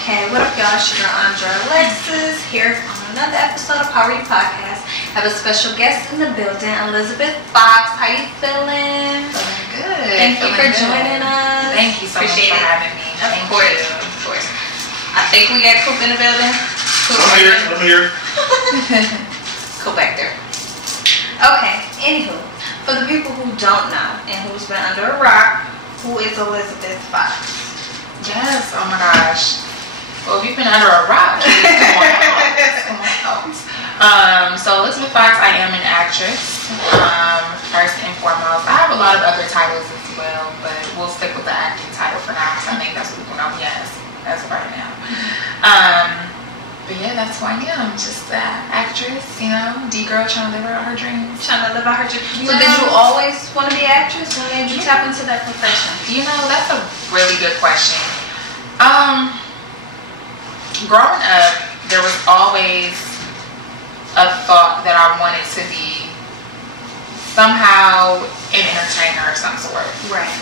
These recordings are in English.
Okay, what up, y'all? It's your girl Andra Alexis here on another episode of Power You Podcast. I have a special guest in the building, Elizabeth Foxx. How you feeling? Feeling good. Thank you for joining us. Thank you so much for having me. Of course. I think we got Coop in the building. I'm here. Coop back there. Okay, anywho, for the people who don't know and who's been under a rock, who is Elizabeth Foxx? Yes, oh my gosh. Well, if you've been under a rock, come on out. So Elizabeth Foxx, I am an actress. First and foremost, I have a lot of other titles as well, but we'll stick with the acting title for now because I think that's what people know me as of right now. But yeah, that's who I am. Just that actress, you know, D-girl trying to live out her dreams. So did you always want to be an actress? When did you tap into that profession? You know, that's a really good question. Growing up, there was always a thought that I wanted to be somehow an entertainer of some sort. Right.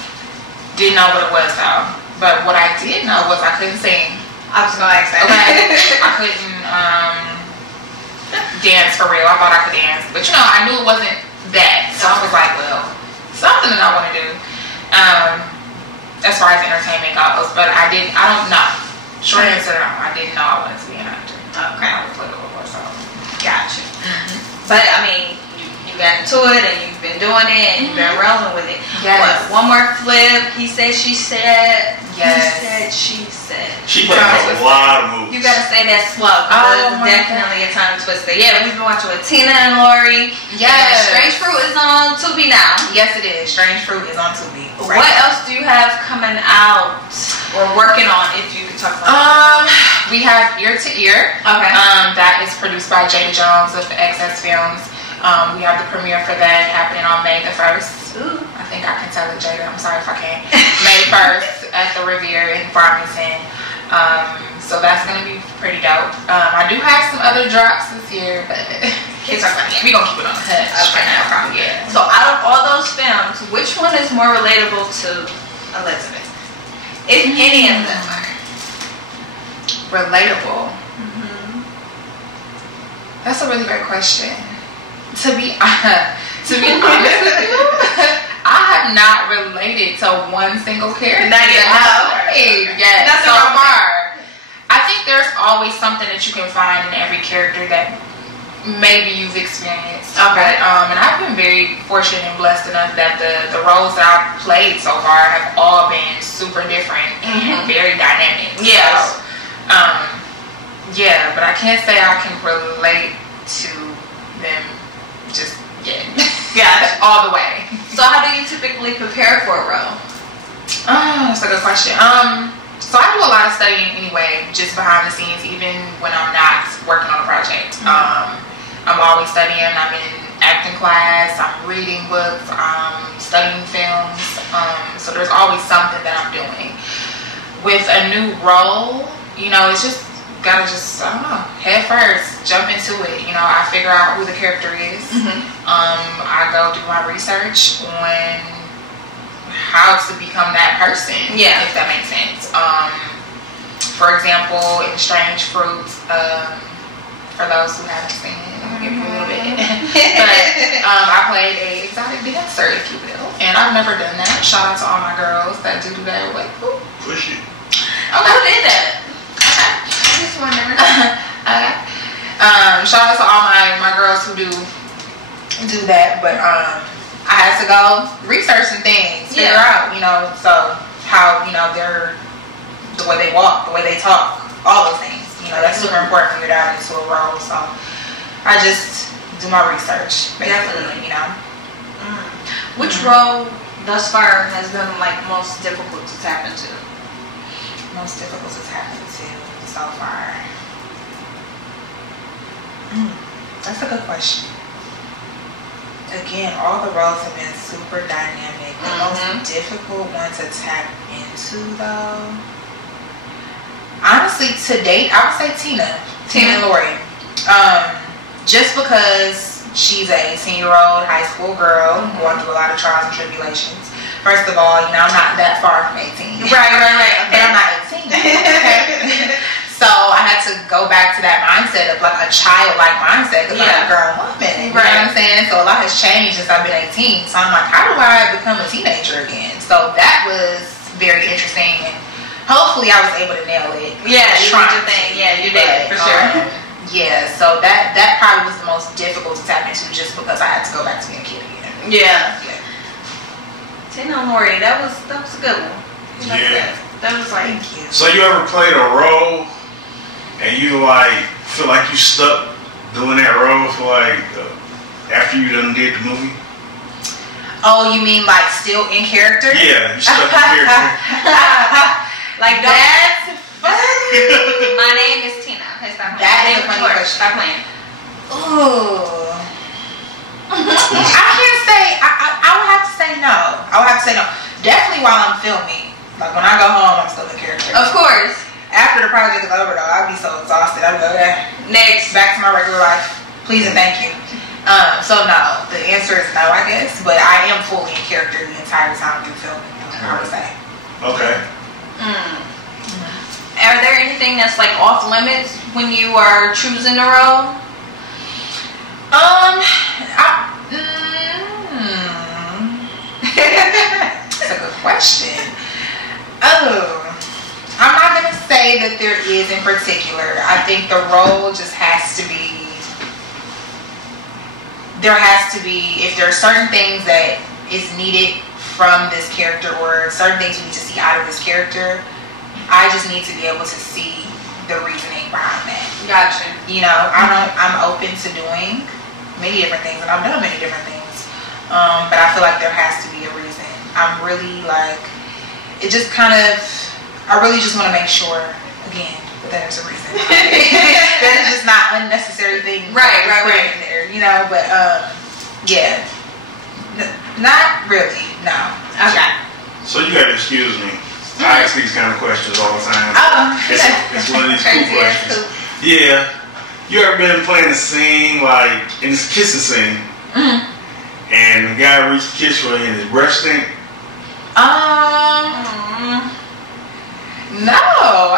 Didn't know what it was though. But what I did know was I couldn't sing. I was gonna ask that. Okay. I couldn't dance for real. I thought I could dance, but you know, I knew it wasn't that. So I was like, well, something that I want to do. As far as entertainment goes, but I don't know. Short answer, no. I didn't know I wanted to be an actor. Okay. I was little before, so. Gotcha. But I mean, you got into it and you've been doing it and you've been rolling with it. Yes. What, one more flip, he said, she said. Yes. He said, she said. She played a lot of movies. You gotta say that slow. Oh, definitely a tongue twister. Yeah, we've been watching with Tina and Lori. Yes. Strange Fruit is on Tubi now. Yes, it is. Strange Fruit is on Tubi. Right. What else do you have coming out or working on, if you could talk about we have Ear to Ear. Okay. That is produced by Jada Jones of XS Films. We have the premiere for that happening on May the 1st. Ooh. I think I can tell it, Jada. I'm sorry if I can't. May 1st at the Riviera in Farmington. So that's going to be pretty dope. I do have some other drops this year, but can't talk about it. we're going to keep it on the hush. Okay, no problem. Yeah. So out of all those films, which one is more relatable to Elizabeth? If any of them are. Relatable. That's a really great question. To be honest with you, I have not related to one single character. Not yet. Yes, so far. I think there's always something that you can find in every character that maybe you've experienced. Okay. But, and I've been very fortunate and blessed enough that the roles that I've played so far have all been super different and very dynamic. Yes. So, yeah, but I can't say I can relate to them just yet. Gotcha. All the way. So how do you typically prepare for a role? That's a good question. So I do a lot of studying anyway, just behind the scenes, even when I'm not working on a project. I'm always studying. I'm in acting class. I'm reading books. I'm studying films. So there's always something that I'm doing. With a new role, you know, it's just gotta I don't know, head first, jump into it. You know, I figure out who the character is. I go do my research on how to become that person, if that makes sense. For example, in Strange Fruit, for those who haven't seen it, I'm gonna give you a little bit. But I played a exotic dancer, if you will, and I've never done that. Shout out to all my girls that do that. Like, push it. Okay. Who did that? I just wonder. Shout out to all my girls who do that, but I had to go research some things, figure out, you know, so how, you know, the way they walk, the way they talk, all those things, you know, that's super important when you're down into a role. So I just do my research, basically, you know. Which role thus far has been like most difficult to tap into? Most difficult to tap into so far. That's a good question. Again, all the roles have been super dynamic. The most difficult one to tap into, though, honestly, to date, I would say Tina and Lori. Just because she's an 18-year-old high school girl going through a lot of trials and tribulations. First of all, you know, I'm not that far from 18. Right. But I'm not 18. Okay. So I had to go back to that mindset of like a childlike mindset because I'm a grown woman. You know what I'm saying? So a lot has changed since I've been 18. So I'm like, how do I become a teenager again? So that was very interesting, and hopefully I was able to nail it. Yeah, you did your thing. Yeah, you did for sure. Yeah, so that probably was the most difficult to tap into just because I had to go back to being a kid again. Yeah. Tina Mori, that was a good one. That was like. Thank you. So you ever played a role and you like feel like you stuck doing that role for like after you done did the movie? Oh, you mean like still in character? Yeah, you stuck in character. Like that's funny. My name is Tina. Hey, stop playing. That is a funny question. Stop playing. Ooh. I can't say. I would have to say no. I would have to say no. Definitely while I'm filming. Like when I go home, I'm still in character. Of course. After the project is over, though, I'd be so exhausted. I'd go, okay, next, back to my regular life. Please and thank you. So no, the answer is no, I guess. But I am fully in character the entire time through filming. I would say. Okay. Are there anything that's like off limits when you are choosing a role? That's a good question. I'm not gonna say that there is in particular. I think the role just has to be. There has to be, if there are certain things that is needed from this character or certain things we need to see out of this character, I just need to be able to see the reasoning behind that. Gotcha. You know, I'm open to doing many different things, and I've done many different things. But I feel like there has to be a reason. I'm really like, it just kind of, I really just want to make sure, again, that there's a reason. That it's just not unnecessary things. Right. In there, you know, but yeah. Not really, no. Okay. So you gotta excuse me. I ask these kind of questions all the time. It's one of these cool questions. Yeah. You ever been playing a scene like in this kissing scene, and the guy reached the kiss for you and his breath stink? No,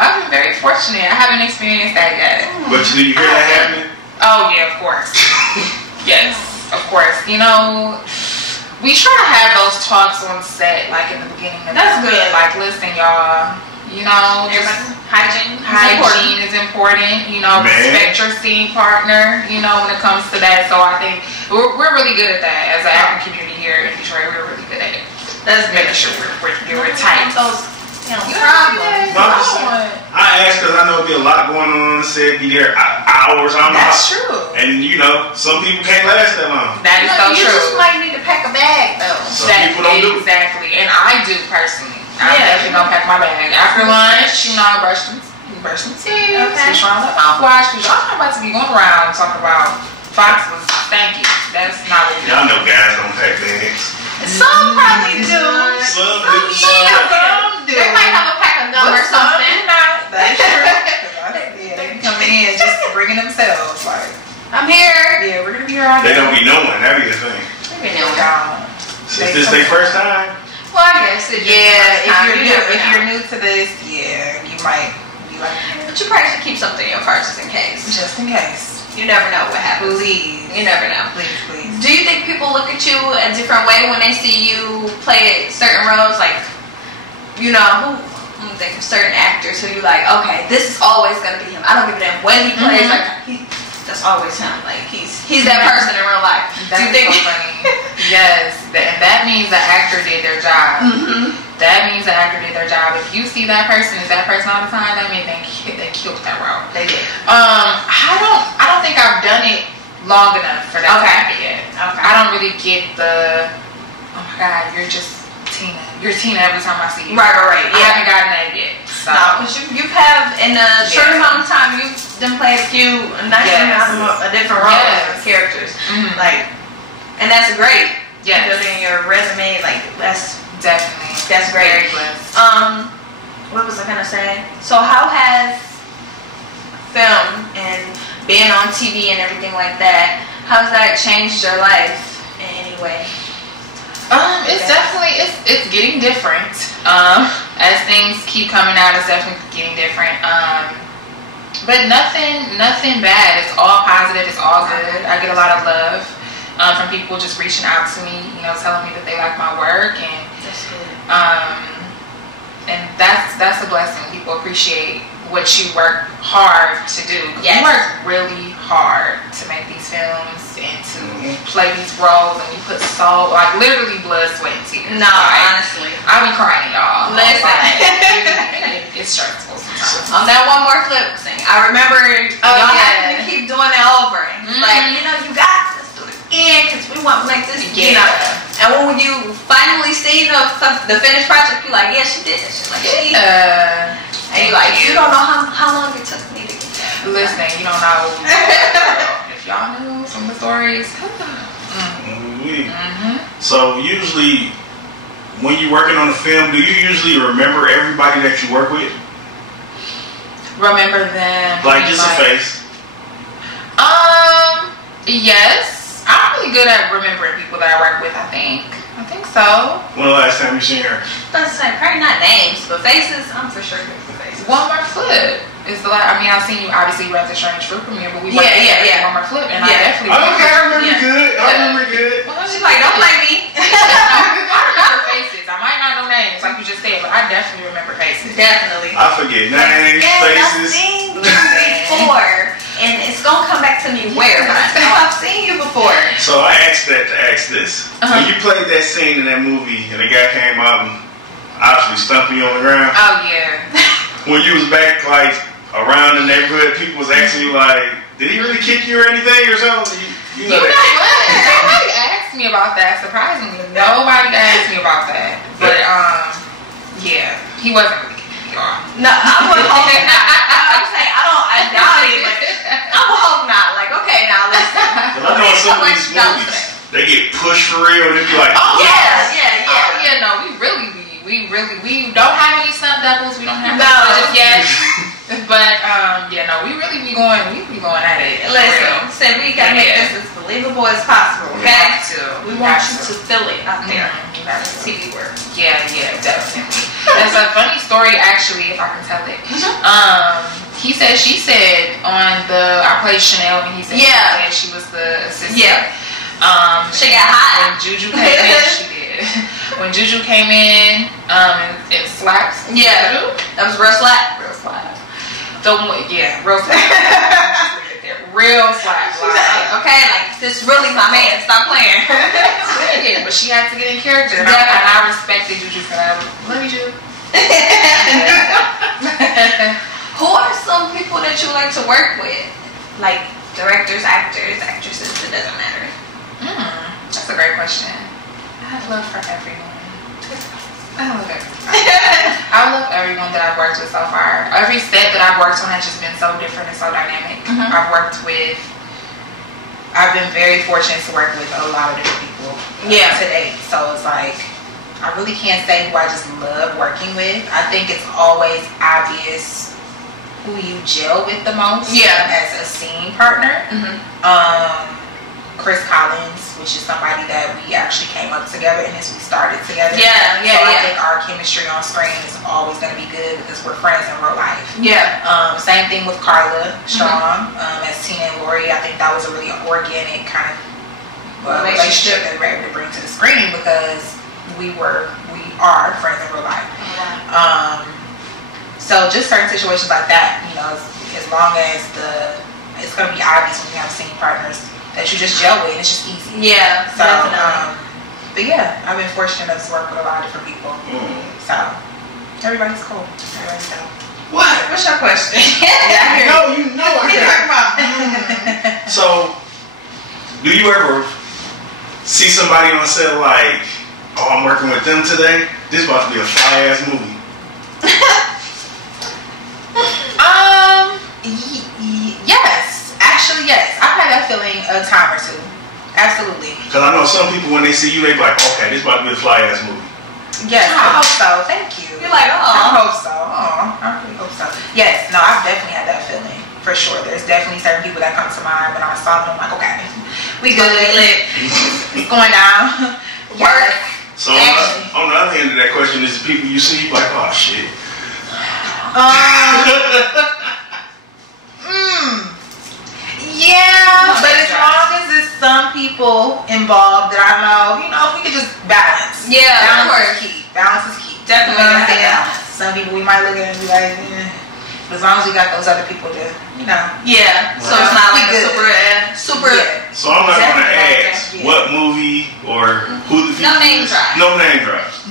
I've been very fortunate. I haven't experienced that yet. But did you hear that happening? Oh yeah, of course. Yes, of course. You know, we try to have those talks on set, like in the beginning of That's the good. Like, listen, y'all. You know, hygiene is important. You know, respect your scene partner. You know, when it comes to that. So I think we're really good at that as an acting community here in Detroit. We're really good at it. That's making sure we're tight. Those problems. I ask because I know there'll be a lot going on the set. Be there hours. That's true. And you know, some people can't last that long. That is so true. You just might need to pack a bag though. Some people don't do. Exactly, and I do personally. I definitely don't pack my bag after lunch. You know, I brush some teeth, switch around the mouthwash, because y'all not about to be going around talking about Fox was stanky. That's not what we do. Y'all know guys don't pack bags. Some probably do. Some do. They might have a pack of gum or something. That's true. They come in just bringing themselves. Like, I'm here. Yeah, we're gonna be here all day. They don't be knowing. That be the thing. They be knowing. Since this their first time. Well, I guess it if you're new to this, you might be like. But you probably should keep something in your car just in case. Just in case. You never know what happens. Please. You never know. Please. Do you think people look at you a different way when they see you play certain roles? Like, you know, I'm thinking certain actors who you like, okay, this is always going to be him. I don't give a damn when he plays. Like, that's always him. Like, he's that person in real life. That's so funny. Yes. And that means the actor did their job. That means the actor did their job. If you see that person as that person all the time, that means they killed that role. They did. I don't think I've done it long enough for that to happen yet. Okay. I don't really get the, oh my God, you're just Tina. You're Tina every time I see you. Right. I haven't gotten that yet. So. No, because you have, in a short amount of time, you've done played a nice amount of different roles and characters. Like, and that's great. Yes. Building your resume, like, that's Very great. blessed. What was I gonna say? So how has film and being on TV and everything like that, how's that changed your life in any way? It's definitely it's getting different. As things keep coming out, it's definitely getting different. But nothing bad. It's all positive. It's all good. I get a lot of love from people just reaching out to me, you know, telling me that they like my work, and that's good. And that's a blessing. People appreciate what you work hard to do. Yes. You work really hard to make these films and to play these roles, and you put so, like, literally blood, sweat, and tears. No, like, honestly. I be crying, y'all. Listen. Like, it's stressful sometimes. On that one more flip thing, I remember y'all having to keep doing it over. And it's like, you know, you got this, do it again, because we want to make this, you know. And when you finally see, you know, the finished project, you're like, yeah, she did it. She's like, she. And you're like, you don't know how long it took me to get that. Listen, you don't know. If y'all knew some of the stories. So usually, when you're working on a film, do you usually remember everybody that you work with? Remember them. Like just a face? Yes. I'm really good at remembering people that I work with, I think so. When the last time you seen her? I was like, probably not names, but faces. I'm for sure good for faces. One More Flip is the last. I mean, I've seen you. Obviously, you were at the Strange Fruit premiere, but we worked at One More Flip, and I definitely. Okay, I remember good. I remember good. Well, she's like, don't play me. I remember faces. I might not know names, like you just said, but I definitely remember faces. Definitely. I forget names, faces. I've seen you before, and it's gonna come back to me where, but I know I've seen you before. So I asked that to ask this. When you played that scene in that movie, and the guy came out and obviously stumped you on the ground. Oh yeah. When you was back like around the neighborhood, people was asking you like, did he really kick you or anything or something? You know that. Nobody asked me about that. Surprisingly, nobody asked me about that. But yeah, he wasn't really kicking me off. No, I would hope not. I'm saying I doubt it. Like, I would hope not. Like, okay, now listen. I know in some of these movies, they get pushed for real. They be like, no, we don't have any stunt doubles. We don't have just yet. But we be going at it. Listen, say we gotta make this as believable as possible. Okay, we want you to feel it out there. TV work. Yeah, definitely. There's a funny story actually, if I can tell it. She said on I played Chanel, and he said she was the assistant. Yeah. She got hot. When Juju came in, she did. When Juju came in, and slapped. Yeah. Juju, that was real slap. Real slap. Real slap. Real slap. Okay, like this really my man. Stop playing. Yeah, but she had to get in character, and I respected Juju for that. Love you, Juju. Who are some people that you like to work with? Like directors, actors, actresses, it doesn't matter. That's a great question. I have love for everyone. I love everyone that I've worked with so far. Every set that I've worked on has just been so different and so dynamic. I've been very fortunate to work with a lot of different people to date. So it's like, I really can't say who I just love working with. I think it's always obvious who you gel with the most as a scene partner. Chris Collins, which is somebody that we actually came up together and as we started together. So I think our chemistry on screen is always going to be good because we're friends in real life. Same thing with Carla Strong as Tina and Lori. I think that was a really organic kind of relationship that we were able to bring to the screen because we are friends in real life. So just certain situations like that, you know, as long as it's going to be obvious when you have scene partners that you just gel with, and it's just easy. So, but I've been fortunate enough to work with a lot of different people. So, everybody's cool. Everybody's dope. What? What's your question? You know I got. So, do you ever see somebody on set like, oh, I'm working with them today? This is about to be a fly ass movie. Yes. Actually, yes. I've had that feeling a time or two. Absolutely. Because I know some people, when they see you, they be like, okay, this is about to be a fly ass movie. Yes, I hope so. Thank you. You're like, oh. I hope so. I really hope so. Yes, no, I've definitely had that feeling. For sure. There's definitely certain people that come to mind when I saw them. I'm like, okay, we good. It's going down. Work. So on the other end of that question is the people you see, like, oh shit. Yeah, but as long as there's some people involved that I know, if we could just balance. Yeah, balance is key. Balance is key. Definitely. Balance. Some people we might look at and be like, but as long as we got those other people to, Yeah. So it's not like a super. Yeah. So I'm not going to ask what movie or who the people. No name drops. No name drops.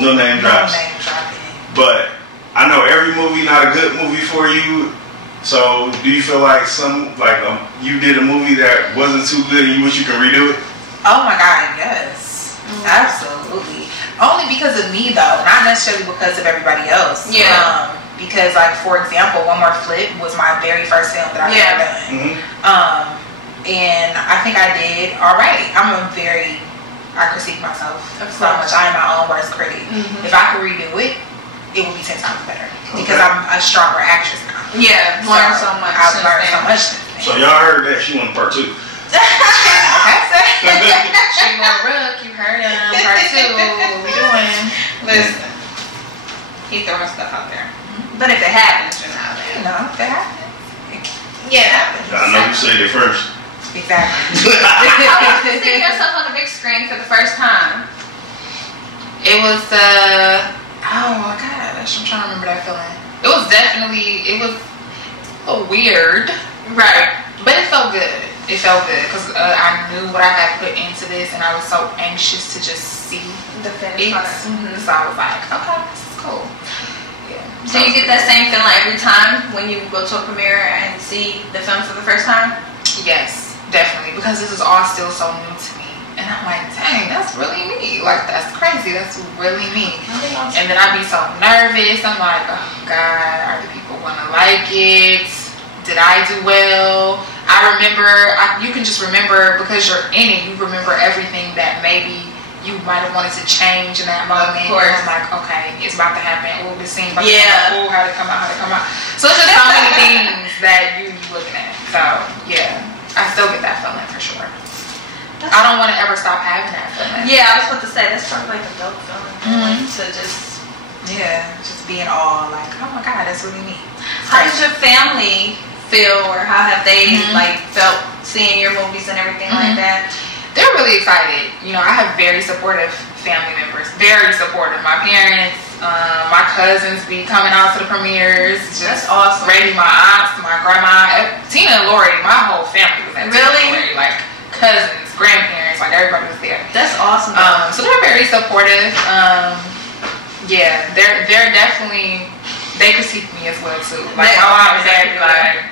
No name drops. No name dropping. But I know every movie not a good movie for you. So do you feel like you did a movie that wasn't too good and you wish you could redo it? Oh my God, yes. Absolutely. Only because of me though, not necessarily because of everybody else. Yeah. Because for example, One More Flip was my very first film that I've ever done. Mm-hmm. And I think I did alright. I critique myself so much. I am my own worst critic. Mm-hmm. If I could redo it, it would be 10 times better. Because I'm a stronger actress now. Yeah, learned so much. I've learned so much. So y'all heard that she won part 2. She more Rook, you heard him. Part 2. What we doing? Listen, he throwing stuff out there. But if it happens, if it happens. Yeah, it happens. I know you said it first. Exactly. How was to see yourself on the big screen for the first time? It was oh my gosh, I'm trying to remember that feeling. It was a little weird. Right. But it felt good. It felt good because I knew what I had put into this and I was so anxious to just see the finished product. Mm-hmm. So I was like, okay, this is cool. Yeah. Do you get that same feeling every time when you go to a premiere and see the film for the first time? Yes, definitely. Because this is all still so new to me. And I'm like, dang, that's really me. Like, that's crazy. That's really me. And then I'd be so nervous. I'm like, oh, God, are the people going to like it? Did I do well? I remember, you can just remember, because you're in it, you remember everything that maybe you might have wanted to change in that moment. Of course. And I'm like, okay, it's about to happen. Oh, this scene about to come out. Oh, how to come out. So it's just so many things that you looking at. So, yeah, I still get that feeling for sure. I don't want to ever stop having that feeling. Yeah, I was about to say, that's probably like a dope feeling. Mm-hmm. To just be in awe, like, oh my God, that's really me. How does your family feel, or how have they felt seeing your movies and everything like that? They're really excited. I have very supportive family members. Very supportive. My parents, my cousins be coming out to the premieres. That's awesome. Rating my aunts, my grandma, Tina and Lori. My whole family was at Tina and Lori. Like cousins, grandparents, like everybody was there. That's awesome. So they're very supportive. Yeah, they're definitely. They critique me as well too. Like my mom and dad be like,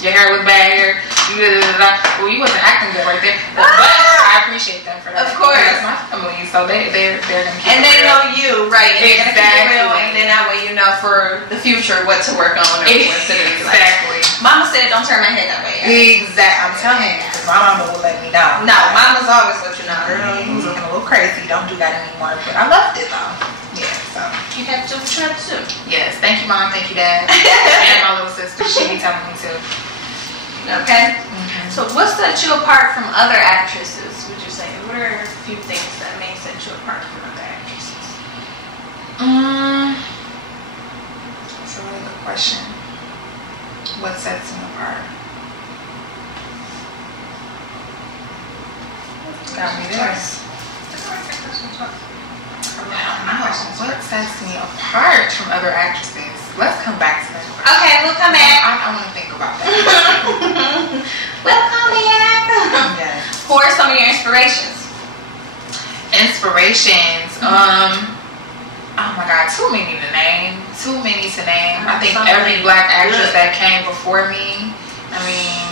your hair look bad here. Well, you wasn't acting good right there. But I appreciate them for that. Of course. That's my family, so they're gonna keep and they know you, right? Exactly. They're gonna keep it real, and then that way you know for the future what to work on or what to do. Exactly. Mama said, "Don't turn my head that way." Exactly. I'm telling you, because my mama will let me know. No, mama's always let you know. Girl, you was looking a little crazy. Don't do that anymore. But I loved it though. Yeah, so you have to try too. Yes, thank you, Mom. Thank you, Dad, and my little sister. She be telling me too. Okay. So, what sets you apart from other actresses? Would you say? What are a few things that may set you apart from other actresses? That's a really good question. What sets me apart? Got me there. I don't know. What sets me apart from other actresses? Let's come back to that. Okay, we'll come back. I want to think about that. We'll come back. Yes. Who are some of your inspirations? Inspirations. Oh my God, too many to name. I think every black actress that came before me. I mean,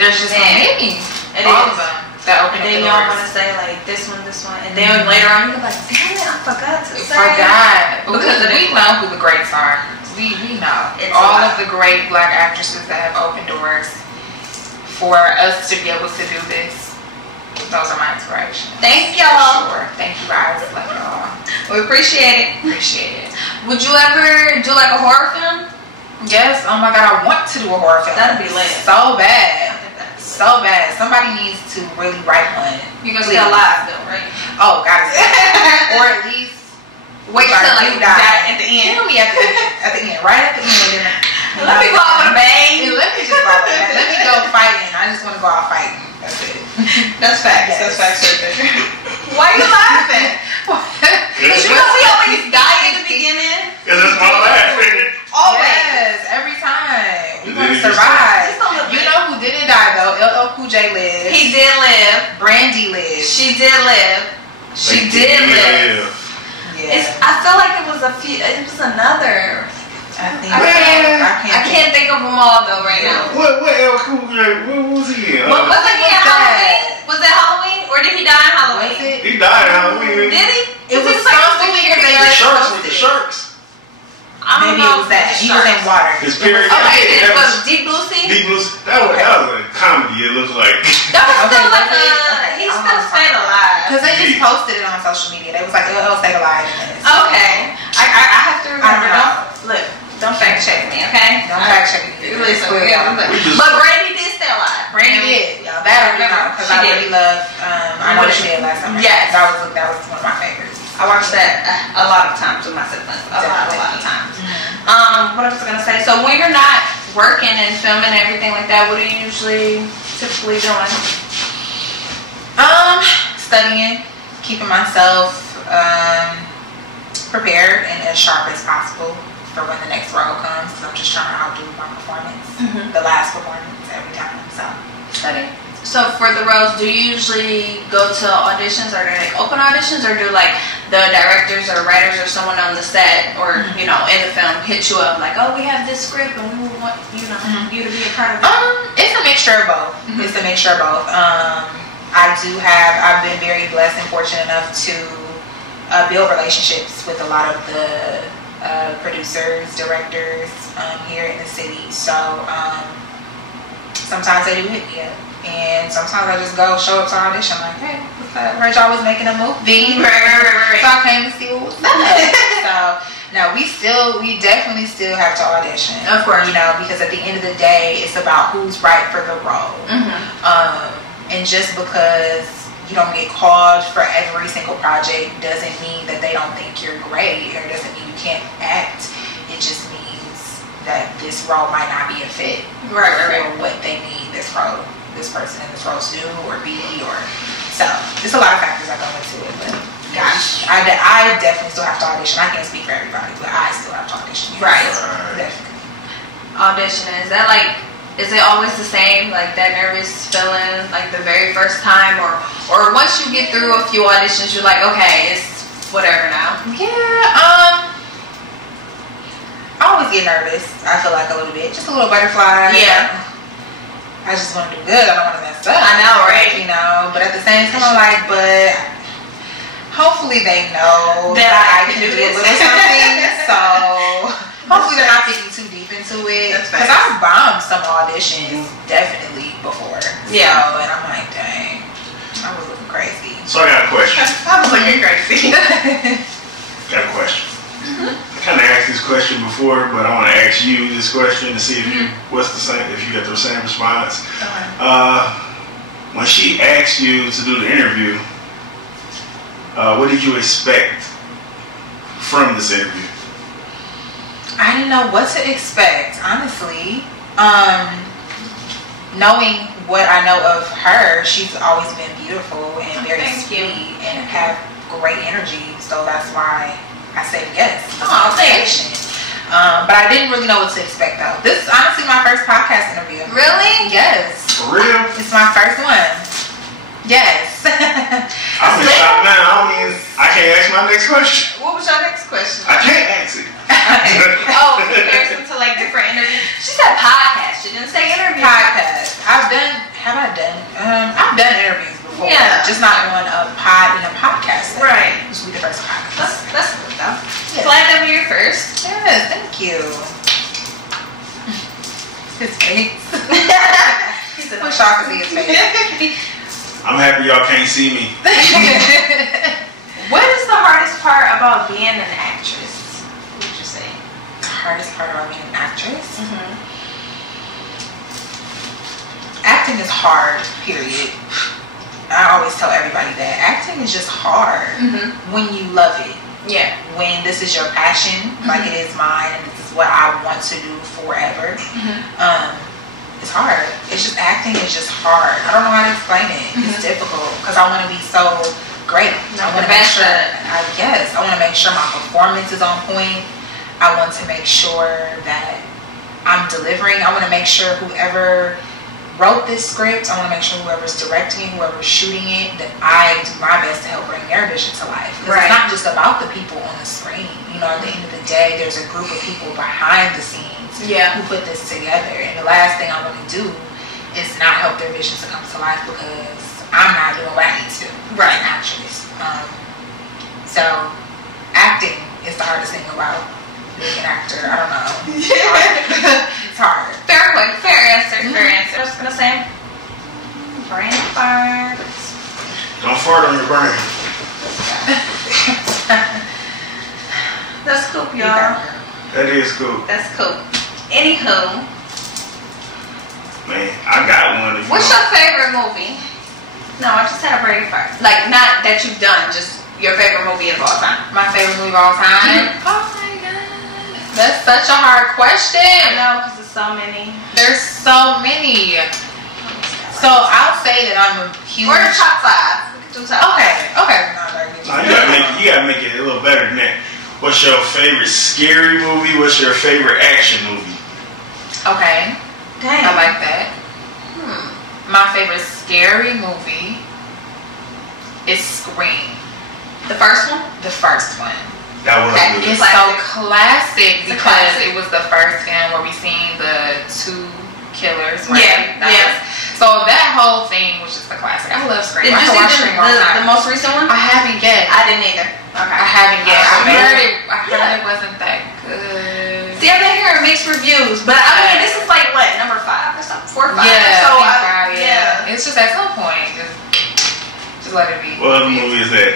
there's just so many. All of them. That open and then y'all want to say like this one, and then later on you're like, damn it, I forgot to say. Because we know who the greats are. We know all of the great black actresses that have opened doors for us to be able to do this. Those are my inspirations. Thank y'all. Sure. Thank you guys. Love y'all. We appreciate it. Would you ever do like a horror film? Yes. Oh my God, I want to do a horror film. That'd be lit. So bad. So bad. Somebody needs to really write one. You're gonna stay alive though, right? Oh, got it. Or at least wait till like die at the end. Kill me at the end. Right at the end. Let me go out with a bang. Let me just go out with that. Let me go fighting. I just want to go out fighting. That's it. That's facts. Yes. That's facts right there. Why are you laughing? Because you know we always die in the beginning. Because that's my laugh. Always. Yes, every time. We want to survive. You know who didn't die though? LL Cool J lived. He did live. Brandy lived. She did live. She did live. Yeah. I feel like it was a few. It was another. I can't think of them all though right now. What LL Cool J? What was he in? Was he in Halloween? Was it Halloween or did he die in Halloween? He died in Halloween. Did he? It was something because they the sharks with the sharks. I don't Maybe know. it was that. He was in water. His period. Okay, it was Deep Blue Sea. Deep Blue Sea. That was a comedy. It looked like. That was still like he still stayed alive. Because they just posted it on social media. They was like, LL stayed alive in this. Okay. I have to remember. Look, don't fact check me, okay? Don't fact check me. Listen, but Brandy did stay alive. Brandy did. Y'all, that I remember because I really love. I know what she did last summer. Yes, that was one of my favorites. I watched that a lot of times with my siblings. A lot of times. What I was gonna say. So when you're not working and filming and everything like that, what are you usually typically doing? Studying, keeping myself prepared and as sharp as possible for when the next role comes. Because I'm just trying to outdo my performance, the last performance every time. So studying. So for the roles, do you usually go to auditions? Are they like open auditions, or do like the directors or writers or someone on the set or you know in the film hit you up like, oh, we have this script and we want you to be a part of it? It's a mixture of both. It's a mixture of both. I've been very blessed and fortunate enough to build relationships with a lot of the producers, directors here in the city. So sometimes they do hit me up. And sometimes I just go show up to audition like, hey, what's up? Heard y'all was making a movie. Right. So I came to see what was up. So no, we definitely still have to audition. Of course. You know, because at the end of the day, it's about who's right for the role. And just because you don't get called for every single project doesn't mean that they don't think you're great, or doesn't mean you can't act. It just means that this role might not be a fit for what they need this person in this role to do or be, or so there's a lot of factors that go into it. But gosh, I definitely still have to audition. I can't speak for everybody, but I still have to audition. Right. Definitely. Auditioning, is that like, is it always the same, like that nervous feeling like the very first time, or once you get through a few auditions you're like, okay, it's whatever now? Yeah, I always get nervous. I feel like a little bit, just a little butterfly. Yeah. I just want to do good. I don't want to mess up. I know, right? You know, but at the same time, I'm like, but hopefully they know that I can do a little something. So hopefully they're not thinking too deep into it. Because I've bombed some auditions definitely before. Yeah. So, and I'm like, dang, I was looking crazy. So I got a question. I was looking crazy. Got a question. I kind of asked this question before, but I want to ask you this question to see if you if you got the same response. When she asked you to do the interview, what did you expect from this interview? I didn't know what to expect, honestly. Knowing what I know of her, she's always been beautiful and very sweet and have great energy. So that's why I said yes. Oh, thanks. But I didn't really know what to expect though. This is honestly my first podcast interview. Really? Yes. For real? It's my first one. Yes. I'm shocked now. I can't ask my next question. What was your next question? I can't answer it. Okay. Oh, comparison to like different interviews. She said podcast. She didn't say interview. Podcast. I've done interviews before. Yeah. Just not on a podcast. Right. This will be the first podcast. That's good though. Yeah. Glad that we're first. Yes, thank you. His face. What shock is his face? I'm happy y'all can't see me. What is the hardest part about being an actress? What would you say? The hardest part about being an actress? Acting is hard, period. I always tell everybody that acting is just hard when you love it. Yeah. When this is your passion, like it is mine, and this is what I want to do forever. It's hard. It's just acting is just hard. I don't know how to explain it. It's difficult because I want to be so great. I want to make sure. I want to make sure my performance is on point. I want to make sure that I'm delivering. I want to make sure whoever wrote this script, I want to make sure whoever's directing it, whoever's shooting it, that I do my best to help bring their vision to life. Because it's not just about the people on the screen. You know, at the end of the day, there's a group of people behind the scenes who put this together. And the last thing I want to do is not help their vision to come to life because I'm not doing what I need to. Right. As an actress. So, acting is the hardest thing about being an actor. I don't know. It's hard. Fair answer. I was gonna say, brain farts. Don't fart on your brain. That's cool, y'all. That is cool. That's cool. Anywho, man, I got one. What's your favorite movie? No, I just had a brain fart. Like, not that you've done, just your favorite movie of all time. My favorite movie of all time? Oh my god. That's such a hard question. I know, because there's so many. There's so many. So I'll say that I'm a huge... Or the top five. We can do top five. Okay. No, you gotta make it a little better than that. What's your favorite scary movie? What's your favorite action movie? Okay. Dang. I like that. My favorite scary movie is Scream. The first one? The first one. That was good. It's so classic because it was the first film where we seen the two killers. Right? So that whole thing was just a classic. I love Scream. Did you see the most recent one? I haven't yet. I didn't either. Okay. I haven't yet. I heard it wasn't that good. See, I've been hearing mixed reviews, but I mean, this is like what, number 5 or something, 4 or 5. Yeah, so it's just at some point, just let it be. What other movie is that?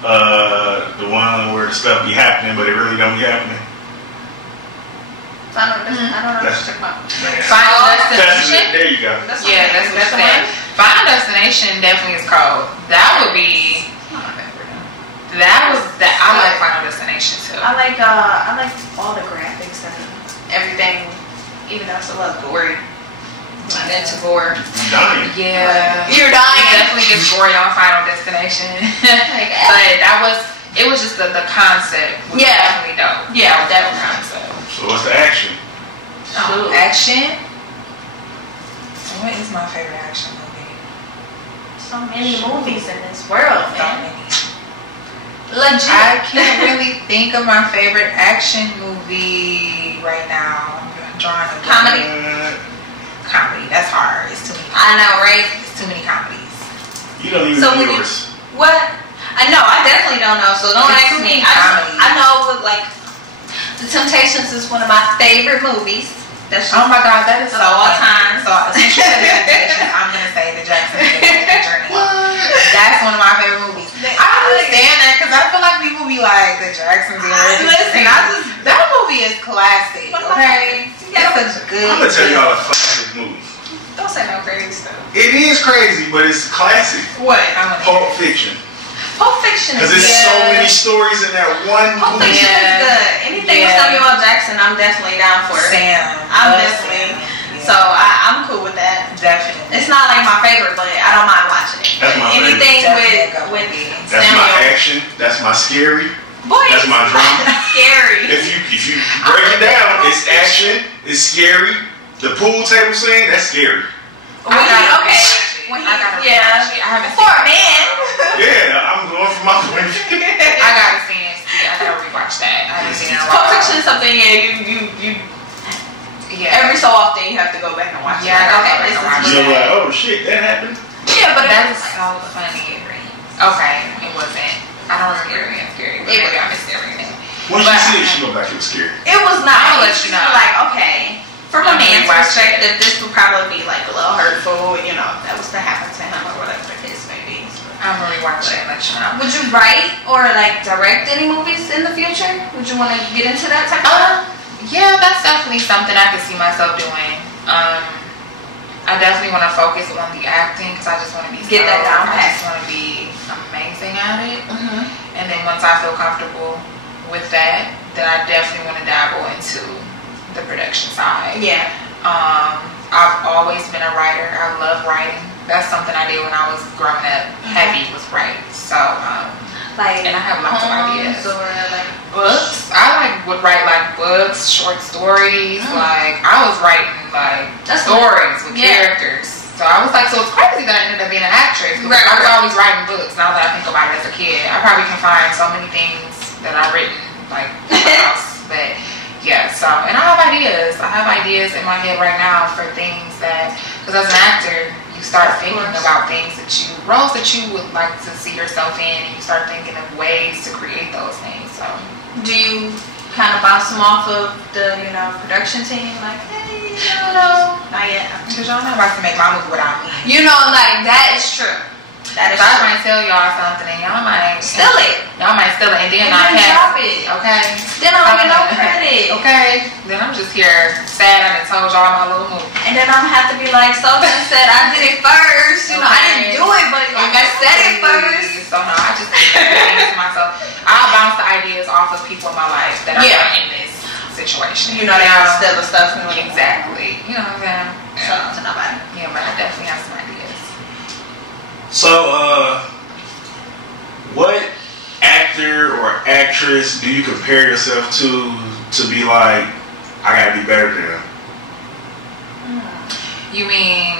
The one where the stuff be happening, but it really don't be happening. I don't know what you're talking about. Final Destination. There you go. That's it. Final Destination definitely is cold. That would be. I like Final Destination too. I like all the graphics and everything, even though it's a little gory. I'm into gore. Dying. Yeah. You're dying. It definitely gets gory on Final Destination. But it was just the concept was definitely dope. Yeah, that concept. So what's the action? Action? What is my favorite action movie? So many movies in this world, man. Legit. I can't really think of my favorite action movie right now. I'm drawing a comedy. Comedy. That's hard. It's too many. I know, right? It's too many comedies. You don't even know yours. What? I know. I definitely don't know. So don't ask me. I know, like, The Temptations is one of my favorite movies. Oh my god, that is so all time. So since you said The Temptations, I'm gonna say The Jacksons Journey. That's one of my favorite movies. I understand that because I feel like people be like The Jacksons. Listen, that movie is classic. Okay, that's a good. I'm gonna tell y'all a classic movie. Don't say no crazy stuff. It is crazy, but it's classic. What? Pulp Fiction. Pulp Fiction is good. Because there's so many stories in that one Pulp movie. Fiction is good. Anything with Samuel L. Jackson, I'm definitely down for. I'm definitely. So I'm cool with that. Definitely. It's not like my favorite, but I don't mind watching it. That's my anything favorite. with That's Samuel. my action. That's my scary. Boy, that's my drama. Scary. If you break it down, it's action. It's scary. The pool table scene, that's scary. I haven't for a man. Yeah, I'm going for my point. I gotta see it. I gotta rewatch that. I haven't seen it in a while. Pulp Fiction is something. Every so often you have to go back and watch. Yeah, it. You're like, oh shit, that happened. Yeah, but that is so funny. Okay, it wasn't. I don't remember it being scary. It was everything. Once you see it, she go back. It was scary. It was not. I'll let you know. Like, okay. From a man's perspective, this would probably be like a little hurtful, you know, that was to happen to him or whatever the case may be. I'm gonna rewatch it and let you know. Would you write or like direct any movies in the future? Would you want to get into that type of stuff? Yeah, that's definitely something I could see myself doing. I definitely want to focus on the acting because I just want to be get that down. I just want to be amazing at it. And then once I feel comfortable with that, then I definitely want to dabble into the production side. Yeah. I've always been a writer. I love writing. That's something I did when I was growing up. Heavy was writing. So, like, and I have lots of ideas. Or like books. I would write like books, short stories. Like I was writing like stories with characters. So I was like, so it's crazy that I ended up being an actress. Because I was always writing books. Now that I think about it as a kid, I probably can find so many things that I've written like in my house. But yeah, so, and I have ideas. I have ideas in my head right now for things that, because as an actor, you start thinking about things roles that you would like to see yourself in, and you start thinking of ways to create those things. So, do you kind of bounce them off of the, production team? Like, hey, not yet. Because y'all not about to make my movie without me. Like, that is true. That is true. I true. might tell y'all something, and y'all might steal it. Y'all might steal it, and then not drop it. Okay. Then I don't get no credit. Okay. Then I'm just here sad I done told y'all my little movie. And then I'm gonna have to be like, Sophie said I did it first. I didn't do it, but like I said it first. So no, I just think to myself. I'll bounce the ideas off of people in my life that are in this situation. They don't steal the stuff. Exactly. You know what I'm saying? Shout out to nobody. Yeah, but I definitely have some ideas. So, what actor or actress do you compare yourself to be like, I gotta be better than them? You mean,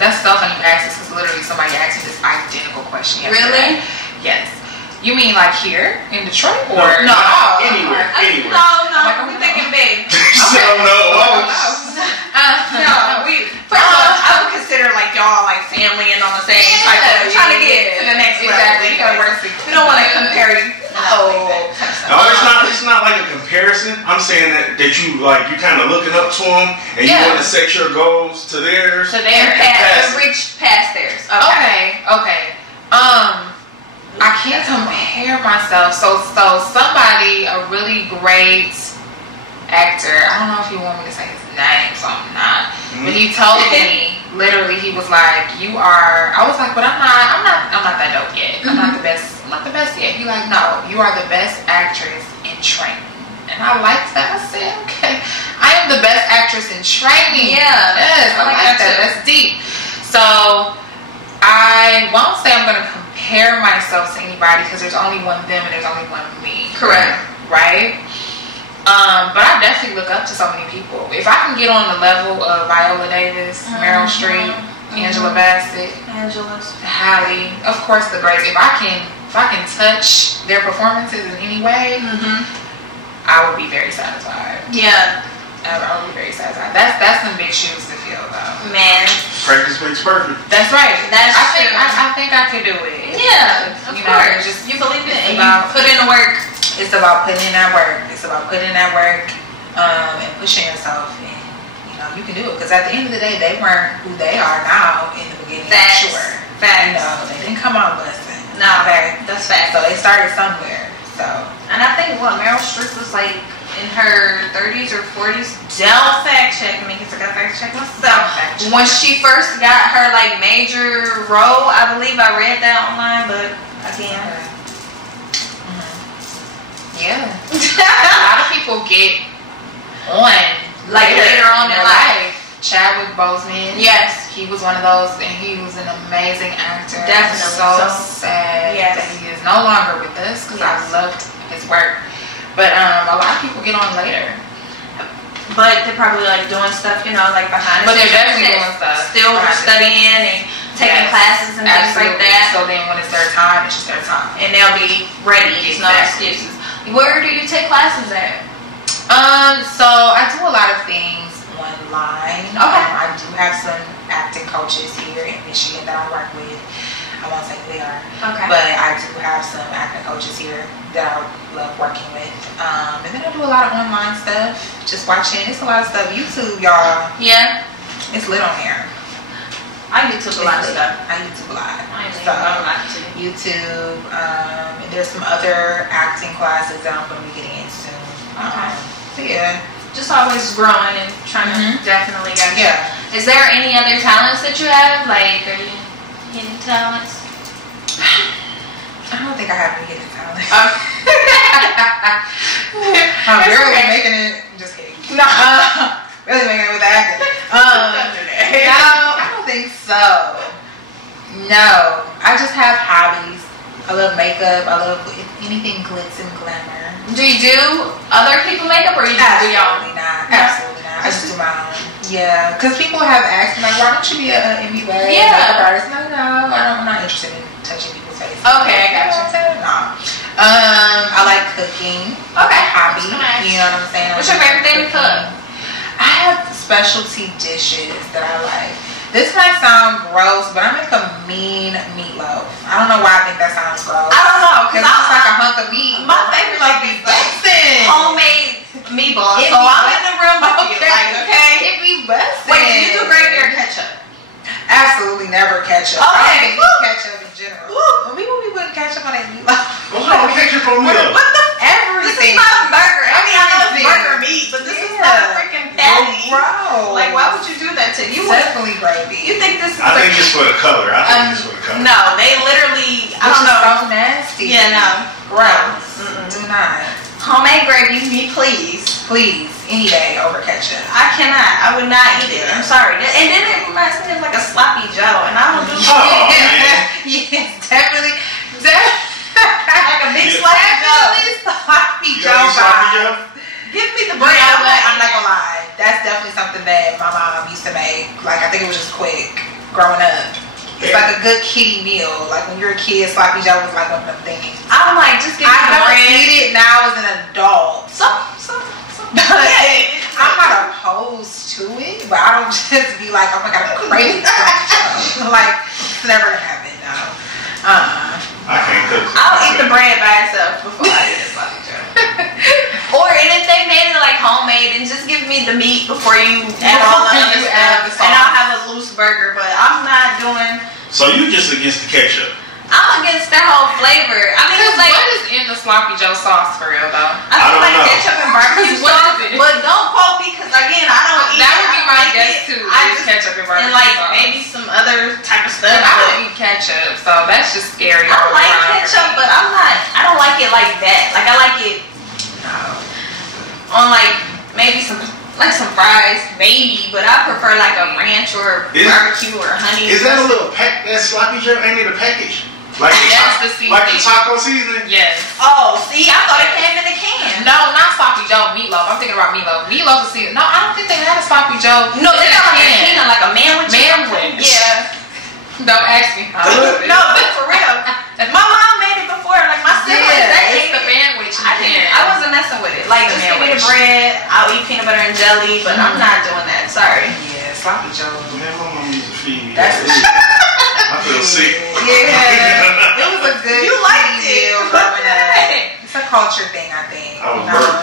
that's so funny you ask this, because literally somebody asked me this identical question yesterday. Really? Yes. You mean like here in Detroit or no? Anywhere. No, I'm thinking big. First of all, I would consider like y'all like family and on the same type of trying to get to the next level. Exactly. You gotta work. You don't want to compare you. No, it's not like a comparison. I'm saying that you kind of looking up to them and you want to set your goals to theirs. To theirs. Reach past theirs. Okay. I can't compare myself. So somebody, a really great actor, I don't know if you want me to say his name, so I'm not. But he told me, literally, he was like, I was like, but I'm not that dope yet. I'm not the best yet. He like, no, you are the best actress in training. And I liked that. I said, okay, I am the best actress in training. Yeah. Yes, I like that. That's deep. So I won't say I'm going to compare myself to anybody, because there's only one them and there's only one me. Correct. Right? But I definitely look up to so many people. If I can get on the level of Viola Davis, Meryl Streep, Angela Bassett, Halle, of course the greats. If I can touch their performances in any way, I would be very satisfied. Yeah. I would be very satisfied. That's some big shoes to fill, though. Man. Practice makes perfect. That's right. True. I think I could do it. Yeah, of course. You believe it and you put in the work. It's about putting in that work. It's about putting in that work and pushing yourself. And, you can do it. Because at the end of the day, they weren't who they are now in the beginning. Facts. Sure. Facts. They didn't come out busting. No, that's facts. So they started somewhere. So. And I think Meryl Streep was like in her 30s or 40s. Don't fact check me, because I gotta fact check myself. When she first got her like major role, I believe I read that online, but again. Yeah. A lot of people get on later on in life. Chadwick Boseman. Yes. He was one of those, and he was an amazing actor. Definitely. So sad that he is no longer with us, because I loved his work. But a lot of people get on later. But they're probably like doing stuff, like behind the scenes. But they're definitely doing stuff. Still studying and taking classes and things like that. So then when it's their time, it's just their time. And they'll be ready. There's no excuses. Where do you take classes at? So I do a lot of things online. Okay. I do have some acting coaches here in Michigan that I work with. I won't say who they are. Okay. But I do have some acting coaches here that I love working with. And then I do a lot of online stuff. Just watching. It's a lot of stuff. YouTube, y'all. Yeah. It's lit on here. I YouTube a lot of stuff. I YouTube a lot. So, YouTube. And there's some other acting classes that I'm going to be getting into. Okay. So yeah. Just always growing and trying to definitely get. Yeah. Is there any other talents that you have? Like, are you hidden talents? I don't think I have any hidden talent. I'm barely making it. Just kidding. No. Really making it with the acting. No, I don't think so. No. I just have hobbies. I love makeup. I love anything glitz and glamour. Do you do other people makeup or you just do your own? Absolutely not. I just do my own. Yeah, because people have asked me like, why don't you be an MBA makeup artist? No, I'm not interested in touching people's faces. Okay, I got you. No. I like cooking. Okay. Hobby. Nice. You know what I'm saying? What's your favorite thing to cook? I have specialty dishes that I like. This might sound gross, but I make a mean meatloaf. I don't know why I think that sounds gross. I don't know, because it's like a hunk of meat. My favorite like be busting. Homemade meatballs. So I'm in the room with you. Like, okay. It be busting. Wait, do you do gravy or ketchup? Absolutely never ketchup. Okay. I don't eat ketchup in general. When people be putting ketchup on that meatloaf. What's wrong with ketchup on meatloaf? What the everything? This is not a burger. I mean, I know it's burger meat, but this is not a freaking patty. Bro. Like, why would you do that to you? Definitely gravy. You think this is I think it's for the color. No, they literally, I don't know. So nasty. Yeah, no. Gross. Do not. Homemade gravy, me please. Please. Any day over ketchup. I cannot. I would not eat it. I'm sorry. And then it reminds me of like a sloppy Joe, and I don't do Yes, definitely. Like a big sloppy Joe. Sloppy Joe. Give me the bread. I'm not gonna lie. That's definitely something that my mom used to make. Like, I think it was just quick growing up. It's like a good kiddie meal. Like when you're a kid, sloppy Joe was like one of them things. I'm like, just give me the bread. I don't eat it now as an adult. I'm not opposed to it, but I don't just be like, oh my god, I'm craving sloppy Joe. Like, it's never gonna happen. No. I can't cook. I'll eat the bread by itself before I eat a sloppy Joe. Or and if they made it like homemade, and just give me the meat before you add all the other stuff, and I'll have a loose burger. But I'm not doing. So you just against the ketchup? I'm against that whole flavor. I mean, it's like what is in the sloppy Joe sauce for real though? I feel like ketchup and barbecue sauce, but don't quote me because again, I don't eat. That would be my guess too. I just ketchup and barbecue and like sauce. Maybe some other type of stuff. I don't eat ketchup, so that's just scary. I like ketchup, but I'm not. I don't like it like that. Like I like it on like maybe some fries, maybe, but I prefer like a ranch or barbecue or honey. Is that a little pack? That sloppy Joe ain't it a package? Like the taco seasoning? Yes. Oh, see, I thought it came in a can. No, not sloppy Joe, meatloaf. I'm thinking about meatloaf. Meatloaf is seasoning. No, I don't think they had a sloppy Joe. No, they got like a can, like a manwich. Yeah. Don't ask me. No, but for real. My mom made it before. Like my siblings, it's the manwich. I wasn't messing with it. Like just give me the bread. I'll eat peanut butter and jelly, but I'm not doing that. Sorry. Yeah, sloppy Joe. Man, my mom used to feed me. I feel sick. Yeah, it was a good. You liked it. It's a culture thing, I think. I was burnt.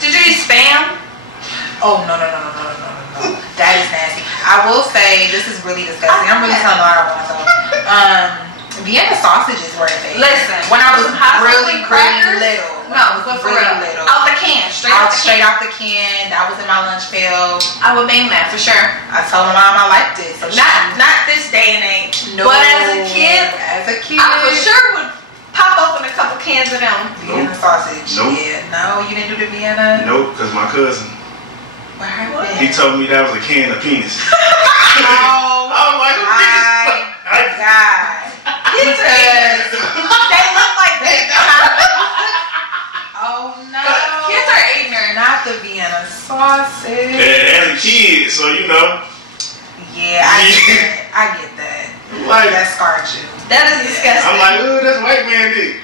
Did you eat Spam? Oh no. That is nasty. I will say this is really disgusting. I'm really telling a lot about myself. Vienna sausages were a thing. Listen, when I was really little. No, but for real. Little. Out the can, straight out the can. That was in my lunch pail. I would bang that for sure. I told my mom I liked it. So not this day and age. No, but as a kid, I for sure would pop open a couple cans of them. Vienna sausage. Nope. Yeah, no, you didn't do the Vienna. Nope, because my cousin. What happened? He told me that was a can of penis. Oh my God. They look like this. Oh no. Kids are ignorant. Not the Vienna sausage. And as a kid, so you know. Yeah, I get that. Like, that scarred you. That is disgusting. I'm like, ooh, that's white man dick.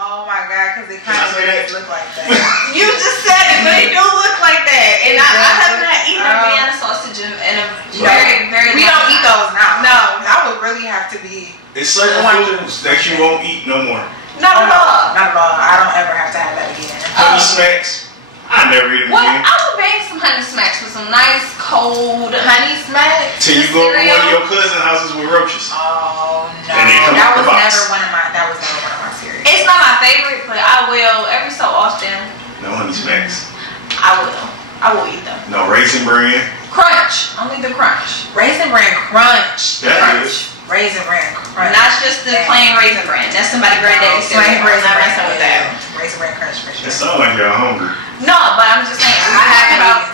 Oh my God, because it kind of does look like that. You just said it, but it do look like that. And I have not eaten a Vienna sausage in a very We don't eat those now. No. That would really have to be. It's certain foods that you won't eat no more. Not at all. Not at all. I don't ever have to have that again. Honey smacks. I never eat them again. I would bake some honey smacks with some nice cold honey smacks. Till you go to one of your cousin's houses with roaches. Oh no. And they come that out was the box. never one of my cereals. It's not my favorite, but I will every so often. No honey smacks. I will eat them. No Raisin Bran. Crunch. Only the crunch. Raisin Bran Crunch. That is. Raisin Bran Crunch. Not just the plain Raisin Bran. That's somebody granddaddy said. Plain Raisin I'm not Bran. messing with that. Raisin Bran Crunch for sure. It sounds like you're hungry. No, but I'm just saying. I haven't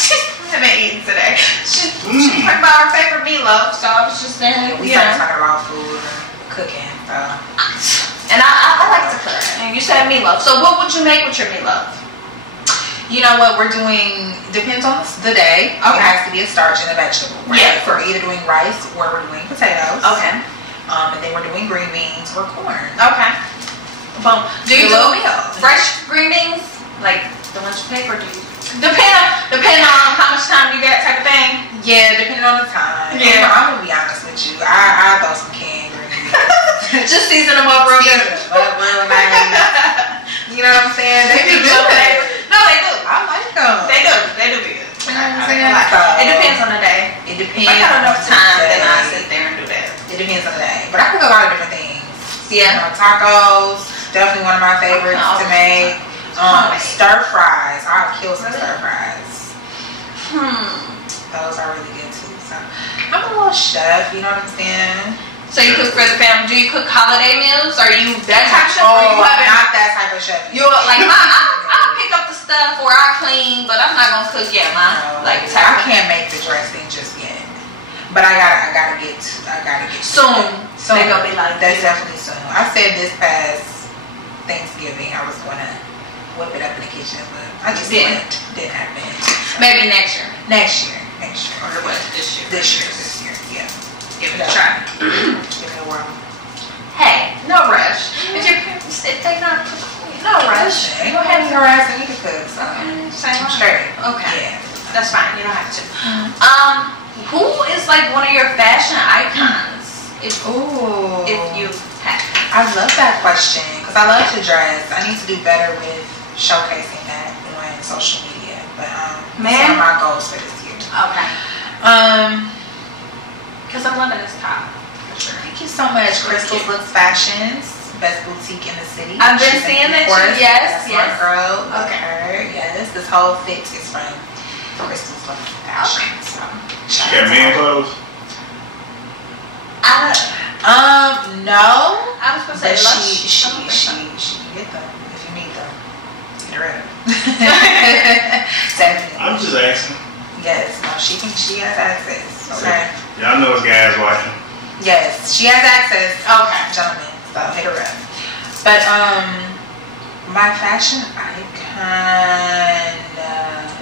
She haven't eaten today. She talking about her favorite meatloaf, so I was just saying. We started talking about food and cooking. And I like to cook. And you said meatloaf. So what would you make with your meatloaf? You know what we're doing depends on the day. Okay. It has to be a starch and a vegetable. Right? Yeah. So we're either doing rice or we're doing potatoes. Okay. And then we're doing green beans or corn. Okay. Boom. Do you do meal? fresh green beans? Like the ones you make, or do you? Depending on how much time you got, type of thing. Yeah, depending on the time. Yeah. I'm gonna be honest with you. I throw some canned green beans. Just season them up real good. Real nice. You know what I'm saying? They do good. No, they do. I like them. They do. They do be good. You know what I'm saying? It depends on the day. It depends. If I got enough time, then I sit there and do that. It depends on the day. But I cook a lot of different things. Yeah. You know, tacos, definitely one of my favorites to make. Stir fries. I'll kill some stir fries. Those are really good too. So I'm a little chef, you know what I'm saying? So you cook for the family. Do you cook holiday meals? Are you that type of chef? Oh, not that type of chef. You're like I'll pick up the stuff or I clean, but I'm not gonna cook yet. I can't make the dressing just yet. But I gotta get soon. They're gonna be like that's definitely soon. I said this past Thanksgiving I was gonna whip it up in the kitchen, but I just didn't happen. Maybe next year. Next year. Or what? This year. Yeah. Give it a try. Give it a whirl. Hey, no rush. If your parents, if they not, no rush. You don't have to harass me to cook, so same straight. Okay. Yeah. That's fine. You don't have to. Who is like one of your fashion icons? If you have. I love that question because I love to dress. I need to do better with showcasing that on social media. But some of my goals for this year. Okay. Because I'm loving this top. For sure. Thank you so much. Crystal's Looks Fashions, best boutique in the city. I've been seeing that. Yes. My girl. Okay. Yes. This whole fit is from Crystal's Looks Fashions. So, she got man clothes? No. I was supposed to say she get them if you need them. Get her up. I'm just asking. Yes, no, she has access. Okay. Y'all know it's guys watching. Yes, she has access. Okay, gentlemen, so hit her up. But my fashion icon.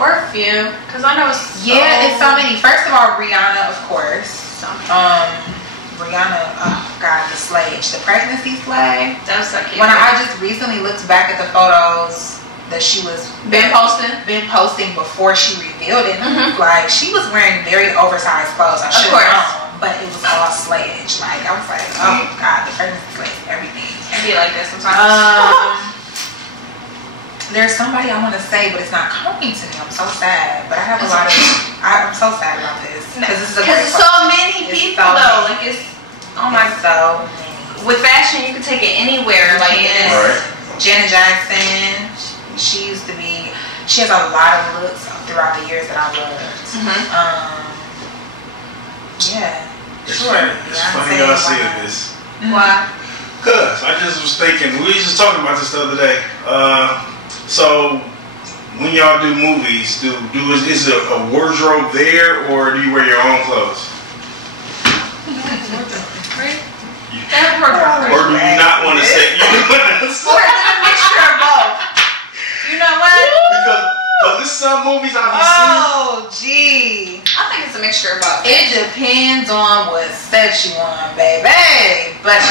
Or a few, because I know it's it's so many. First of all, Rihanna, of course. Rihanna, oh God, the sledge, the pregnancy flag. That was so cute. When I just recently looked back at the photos that she was been posting before she revealed it. Like she was wearing very oversized clothes. I should have known, but it was all sledge. Like I was like, oh God, the pregnancy sledge, everything. It be like this sometimes. There's somebody I want to say, but it's not coming to me. I'm so sad, but I have a lot of. I'm so sad about this because this is because so many people though. Like it's so many. With fashion, you can take it anywhere. Like Janet Jackson. She used to be. She has a lot of looks throughout the years that I loved. Yeah. Sure. It's funny y'all say this. Why? Cause I just was thinking. We was just talking about this the other day. So when y'all do movies, is it a wardrobe there, or do you wear your own clothes? Or do you not want to say? Or is it a mixture of both? You know what? Because there's some movies I've seen. Oh, gee. I think it's a mixture of both. It depends on what set you on, baby. But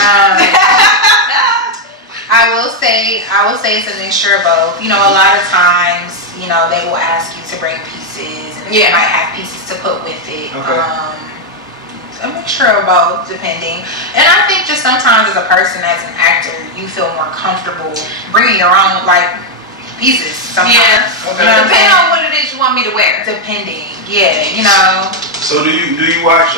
I will say it's a mixture of both. You know, a lot of times, you know, they will ask you to bring pieces, and they might have pieces to put with it. Okay. A mixture of both, depending. And I think just sometimes as a person, as an actor, you feel more comfortable bringing your own like pieces. Sometimes. Yeah. Okay. You know, depending on what it is you want me to wear. Depending. Yeah. You know. So do you watch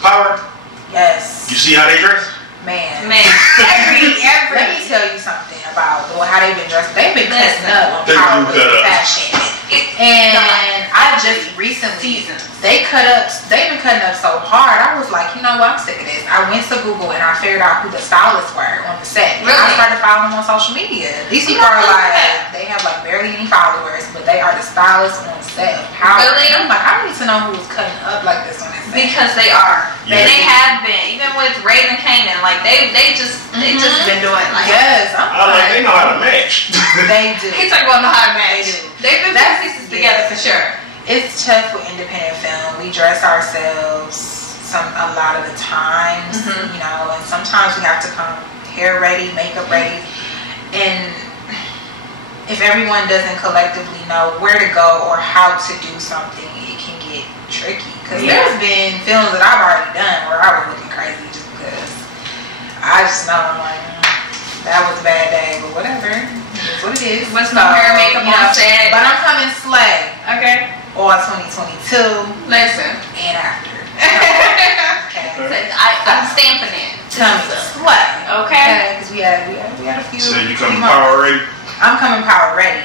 Power? Yes. You see how they dress? Man. Every. Let me tell you something about how they've been dressed. They've been cutting up on Power fashion. And I I just recently, they've been cutting up so hard. I was like, you know what, I'm sick of this. I went to Google and I figured out who the stylists were on the set. Really? I started following them on social media. These people are like, they have like barely any followers, but they are the stylists on the set of Power. Really? I'm like, I need to know who's cutting up like this on this set. Because they are. Yeah. They have been. Even with Raven Kanan, like they just been doing like. Yes, they know how to match. They do. He's talking about know how to match. They've been putting pieces together for sure. It's tough with independent film. We dress ourselves a lot of the times, you know, and sometimes we have to come hair ready, makeup ready, and if everyone doesn't collectively know where to go or how to do something, it can get tricky. Because there's been films that I've already done where I was looking crazy just because I just know I'm like, that was a bad day, but whatever. It's what it is. What's my hair and makeup on set? But I'm coming slay. Okay. All 2022. Listen. And after. Okay. So I'm stamping it. Coming slay. Okay. Because we had a few. So you coming power ready? I'm coming power ready.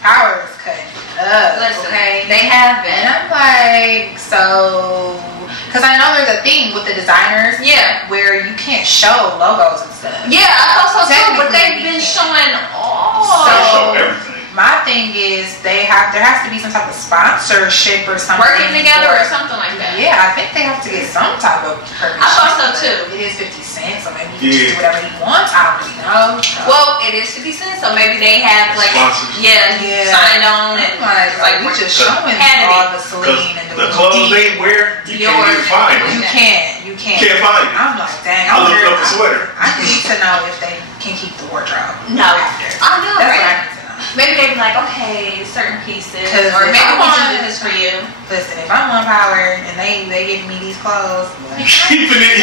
Power is cutting up. Listen, okay. They have been. And I'm like, so. Because I know there's a thing with the designers, where you can't show logos and stuff. Yeah, I thought so too. But they've been showing all. They show everything. My thing is, there has to be some type of sponsorship or something. Working together or something like that. Yeah, I think they have to get some type of permission. I thought so too. It is 50 cents, so maybe he can do whatever he wants. I don't really know. So. Well, it is 50 cents, so maybe they have like sponsors. Signed on and like we just showing all the Celine and the clothes they wear, you can't even find them. You can't find it. I'm like, dang. I looked up a sweater. I need to know if they can keep the wardrobe. No, after. I know, That's right? what I need to know. Maybe they be like, okay, certain pieces, if or maybe I we want- can do this for you. Listen, if I'm on Power and they give me these clothes, You keeping it.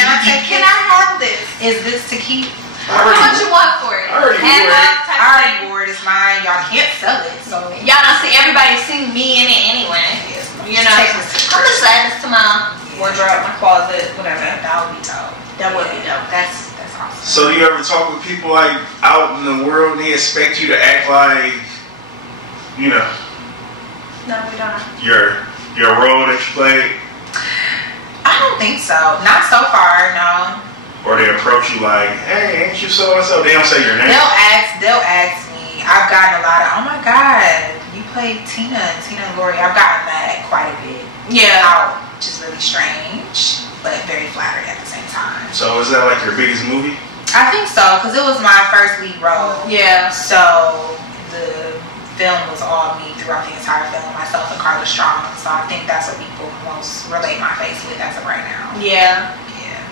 Can I have this? is this to keep? How much you want for it? I already wore it. I already wore it. It's mine. Y'all can't sell it. So Y'all don't see everybody see me in it anyway. You know, I'm just add this to my wardrobe, my closet, whatever. That would be dope. That would be dope. That's awesome. So you ever talk with people like out in the world and they expect you to act like, you know, No, we don't. your role that you played? I don't think so. Not so far, no. Or they approach you like, hey, ain't you so and so? They don't say your name. They'll ask me. I've gotten a lot of, oh my God, you played Tina and Lori. I've gotten that quite a bit. Yeah. Which is really strange, but very flattering at the same time. So is that like your biggest movie? I think so, because it was my first lead role. Yeah. So the film was all me throughout the entire film, myself and Carla Strong. So I think that's what people most relate my face with as of right now. Yeah.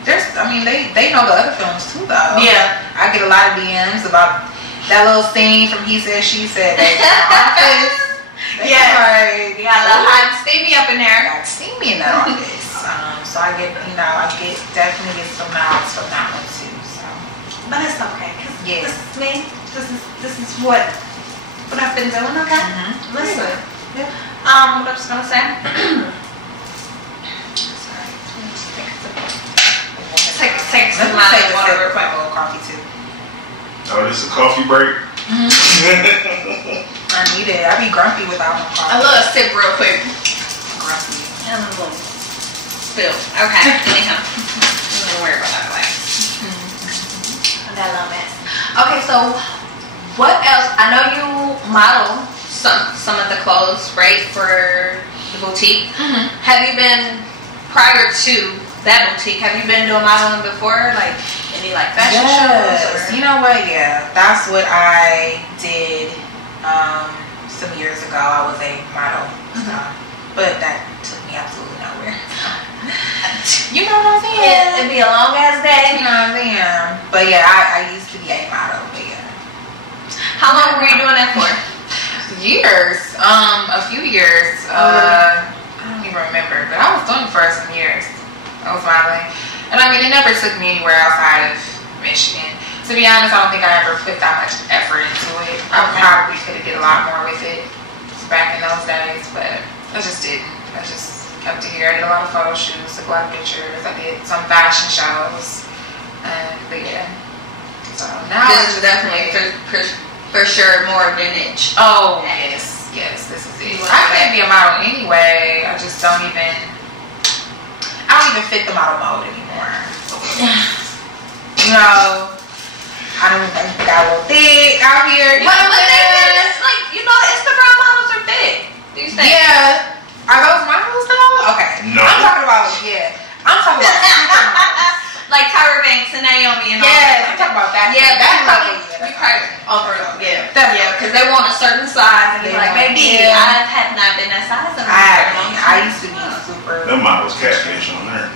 They know the other films too, though. Yeah. I get a lot of DMs about that little scene from He Said, She Said. They office. Yeah. You got a little hot and steamy up in there. Got steamy in that office. So I definitely get some nods from that one too. So. But it's okay, cause this is me. This is what I've been doing. Okay. Mm-hmm. Listen. Yeah. What I was gonna say. Take some water real quick. A little coffee too. Oh, this is a coffee break? I need it. I be grumpy without my coffee. A little sip real quick. Grumpy. And a little spill. Okay. Anyhow. Don't worry about that. Like that little mess. Okay, so what else? I know you model some of the clothes, right, for the boutique. Mm-hmm. Have you been prior to that boutique? Have you been doing modeling before, like any like fashion shows? Or? You know what? Yeah, that's what I did some years ago. I was a model, but that took me absolutely nowhere. You know what I'm saying? It'd be a long ass day. You know what I'm saying? But yeah, I used to be a model. But yeah. How long were you doing that for? Years. A few years. I don't even remember, but I was doing it for some years. I was modeling. And I mean, it never took me anywhere outside of Michigan. To be honest, I don't think I ever put that much effort into it. I probably could have did a lot more with it back in those days, but I just didn't. I just kept it here. I did a lot of photo shoots, took a lot of pictures. I did some fashion shows. But yeah. So now this is definitely for sure more vintage. Oh, yes. Yes, this is it. I can't be a model anyway. I just don't even fit the model mode anymore. You know, I don't even got a little thick out here. But they like, you know, Instagram models are thick. Do you think? Yeah. Are those models though? Okay. No. I'm talking about like Tyra Banks and Naomi and all that. that. I'm talking about that. Yeah, that's probably over. Yeah, because they want a certain size, and you're like, maybe I have not been that size. I used to be super. Them models catfish on there.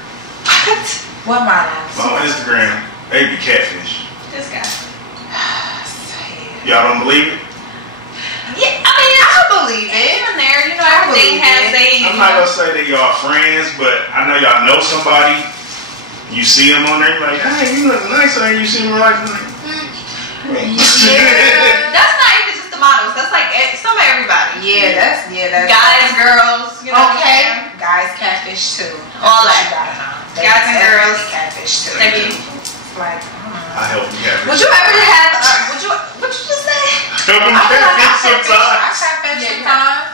What models? On Instagram, they be catfish. This guy. Y'all don't believe it? Yeah, I mean, I believe it. Here and there, you know, everything has a. I'm not gonna say that y'all friends, but I know y'all know somebody. You see them on there, you're like, hey, you look nice on there. You see them like, yeah. That's not even just the models. That's like some of everybody. Yeah, that's guys, girls. You know okay, guys catfish too. All that. Guys and girls catfish too. Maybe. Like, I help you catfish. Would you ever have? What you just say? Help them catfish sometimes. I catfish sometimes.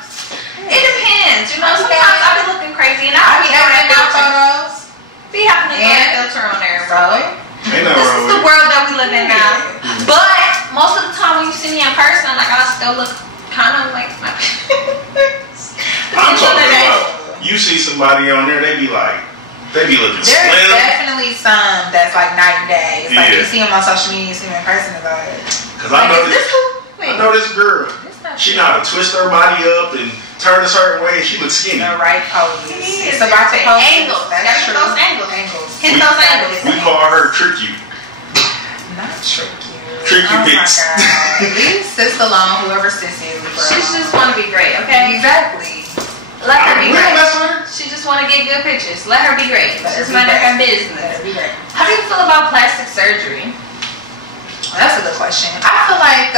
It depends. You know, sometimes I be looking crazy and I be having that photos. Be having a filter on there, bro. This is the world that we live in now. But most of the time when you see me in person, like I still look kind of like my parents. I'm talking about you see somebody on there, they be looking slim. There's definitely some that's like night and day. It's like you see them on social media, you see them in person, it's like. Because I know this girl. She know how to twist her body up and turn a certain way, and she looks skinny. The right poses. It's about the angles. That's true. Those angles. Hit those angles. We call her Trick You. Not Trick You. Trick You pics. Oh my God. Leave sis alone, whoever sis is, bro. She just want to be great, okay? Exactly. Let her be great. Mess with her. She just want to get good pictures. Let her be great. It's mind her business. Let her be great. How do you feel about plastic surgery? That's a good question. I feel like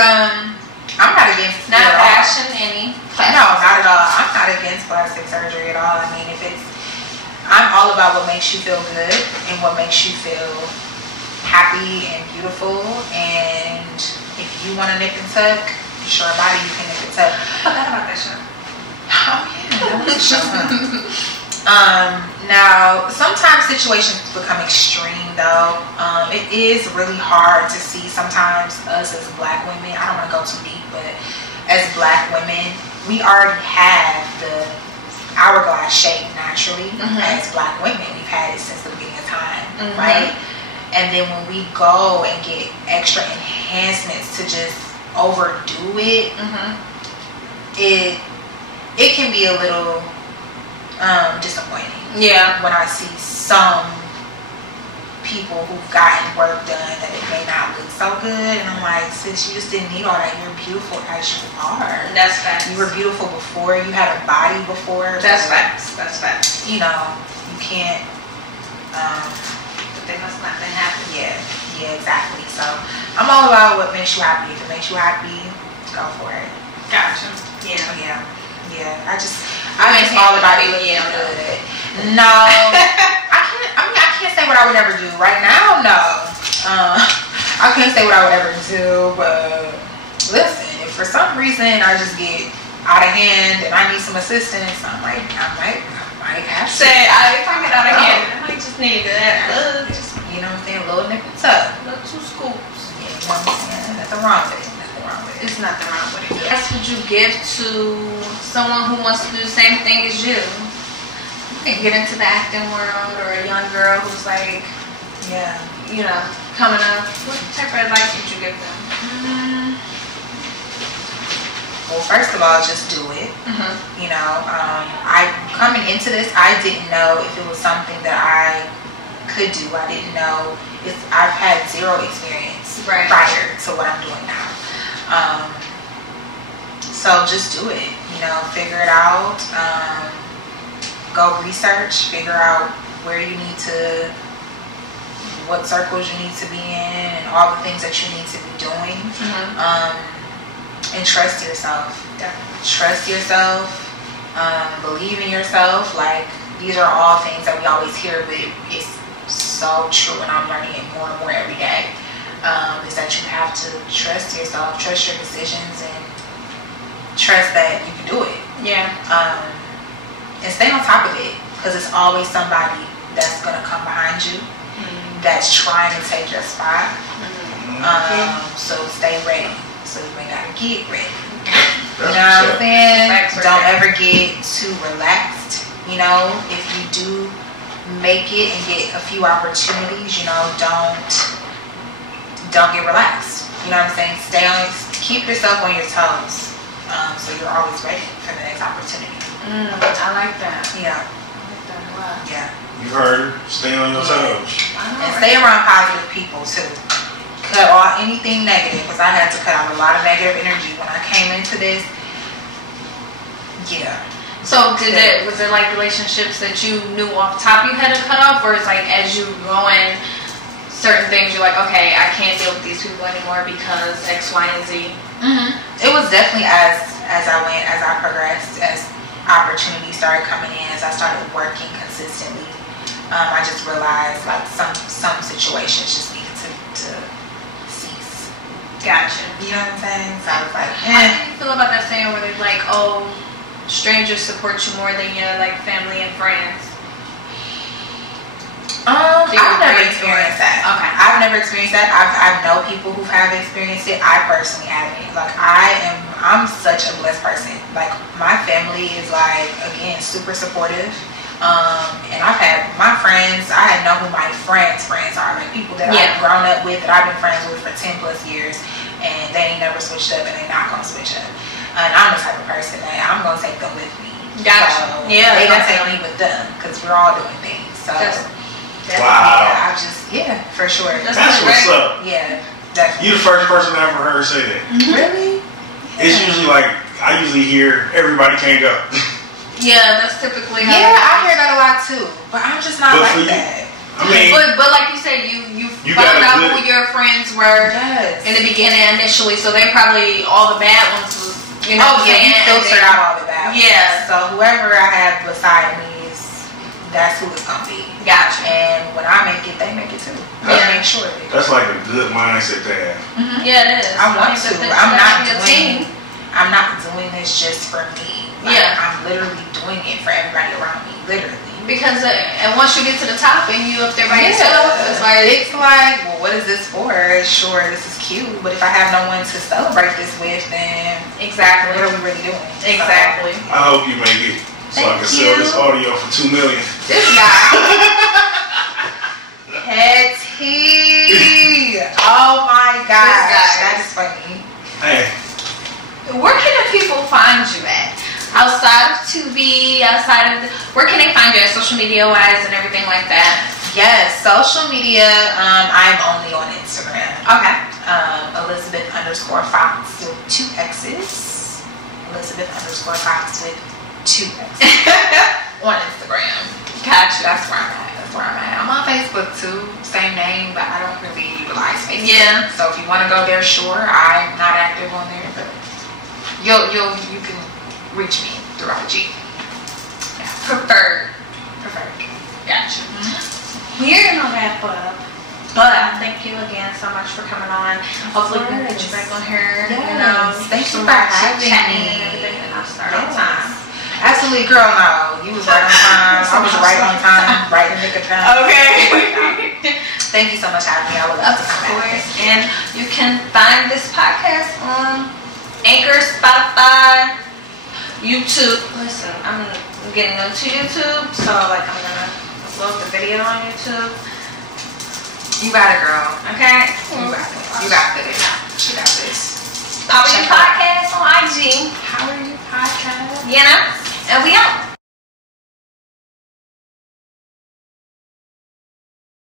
I'm not against it. Not bashing any. No, not at all. I'm not against plastic surgery at all. I mean, I'm all about what makes you feel good and what makes you feel happy and beautiful. And if you want to nip and tuck, it's your body, you can nip and tuck. I forgot about that show. Oh yeah, that was a show. Now, sometimes situations become extreme though. It is really hard to see sometimes us as black women. I don't want to go too deep, but as black women, we already have the hourglass shape naturally as black women. We've had it since the beginning of time, right? And then when we go and get extra enhancements to just overdo it, it can be a little disappointing. Yeah. When I see some people who've gotten work done that it may not look so good, and I'm like, sis, you just didn't need all that. You're beautiful as you are. That's facts. You were beautiful before. You had a body before. That's facts. That's facts. You know, you can't. But they must not been happy. Yeah, exactly. So I'm all about what makes you happy. If it makes you happy, go for it. Gotcha. Yeah. I just all about it looking good. No, I can't say what I would ever do right now. No, I can't say what I would ever do. But listen, if for some reason I just get out of hand and I need some assistance, I might have to say if I get out of hand, I might just need that. You know what I'm saying? A little nip and tuck, little 2 scoops. Yeah, you know what I'm saying? Nothing wrong with it. It's nothing wrong with it. What would you give to someone who wants to do the same thing as you and get into the acting world, or a young girl who's like, you know, coming up? What type of advice would you give them? Well, first of all, just do it. You know, I coming into this, I didn't know if it was something that I could do. I didn't know. I've had zero experience prior to what I'm doing now. So just do it, you know, figure it out, go research, figure out where you need to, what circles you need to be in, and all the things that you need to be doing, and trust yourself. Trust yourself, believe in yourself. Like, these are all things that we always hear, but it's so true, and I'm learning it more and more every day. Is that you have to trust yourself, trust your decisions, and trust that you can do it. Yeah. And stay on top of it, because it's always somebody that's gonna come behind you that's trying to take your spot. So stay ready. So you ain't gotta get ready. You know what I'm saying? Don't ever get too relaxed. You know, if you do make it and get a few opportunities, you know, don't get relaxed. You know what I'm saying? Keep yourself on your toes, so you're always ready for the next opportunity. I like that. Yeah. I like that a lot. Yeah. You heard her. Stay on your toes. And stay around positive people too. Cut off anything negative, because I had to cut out a lot of negative energy when I came into this. Yeah. So was it like relationships that you knew off the top you had to cut off, or it's like as you going certain things you're like, okay, I can't deal with these people anymore because X, Y, and Z? It was definitely as I progressed, as opportunities started coming in, as I started working consistently. I just realized like some situations just needed to cease. Gotcha. You know what I'm saying? So I was like, How do you feel about that saying where they're like, oh, strangers support you more than your like family and friends? I've never experienced that. Okay. I've never experienced that. I know people who have experienced it. I personally haven't. Like I'm such a blessed person. Like my family is like, again, super supportive. And I've had my friends, I know who my friends are, like people that I've grown up with, that I've been friends with for 10 plus years, and they ain't never switched up, and they not gonna switch up. And I'm the type of person that I'm gonna take them with me. Gotcha. So they gonna take me with them, because we're all doing things. So wow. Yeah, for sure. That's what's up. Yeah, definitely. You the first person I ever heard say that. Really? It's usually like, I usually hear everybody can't go. Yeah, that's typically how I hear that a lot too, but I'm just not like that. I mean, but like you said, you found out who your friends were in the beginning initially, so they probably, all the bad ones was, you know, you filtered out all the bad ones. Yeah. So whoever I have beside me, that's who it's gonna be. Gotcha. And when I make it, they make it too. I make sure of it. That's like a good mindset to have. Yeah, it is. I want to. I'm not doing this just for me. Like, I'm literally doing it for everybody around me. Literally. Because and once you get to the top and you up there by yourself, it's like, well, what is this for? Sure, this is cute, but if I have no one to celebrate this with, then exactly, what are we really doing? Exactly. So, I hope you make it, so I can sell this audio for $2 million. This guy. Petty. Oh my gosh, that is funny. Hey, where can the people find you at? Outside of TV, where can they find you at, social media wise and everything like that? Yes, social media, I'm only on Instagram. Okay. Elizabeth_Foxx with 2 X's. Elizabeth_Foxx with 2 X's. On Instagram. Gotcha. That's where I'm at. I'm on Facebook too, same name, but I don't really utilize Facebook. Yeah. So if you want to go there, sure. I'm not active on there, but you can reach me through IG. Yeah. Preferred. Gotcha. We're gonna wrap up, but thank you again so much for coming on. Hopefully we can get you back on here. Yes. You know, thank you for having me. And everything, and I'll start on time. Absolutely, girl. No, you was right on time. I was right on time, right in the nick of time. Okay. Thank you so much for having me. I would love to come back. Of course. And you can find this podcast on Anchor, Spotify, YouTube. Listen, I'm getting into YouTube, so like I'm gonna upload the video on YouTube. You got it, girl. Okay. You got this. She got this. How are you podcast on IG? How are you podcast? You know, and we out.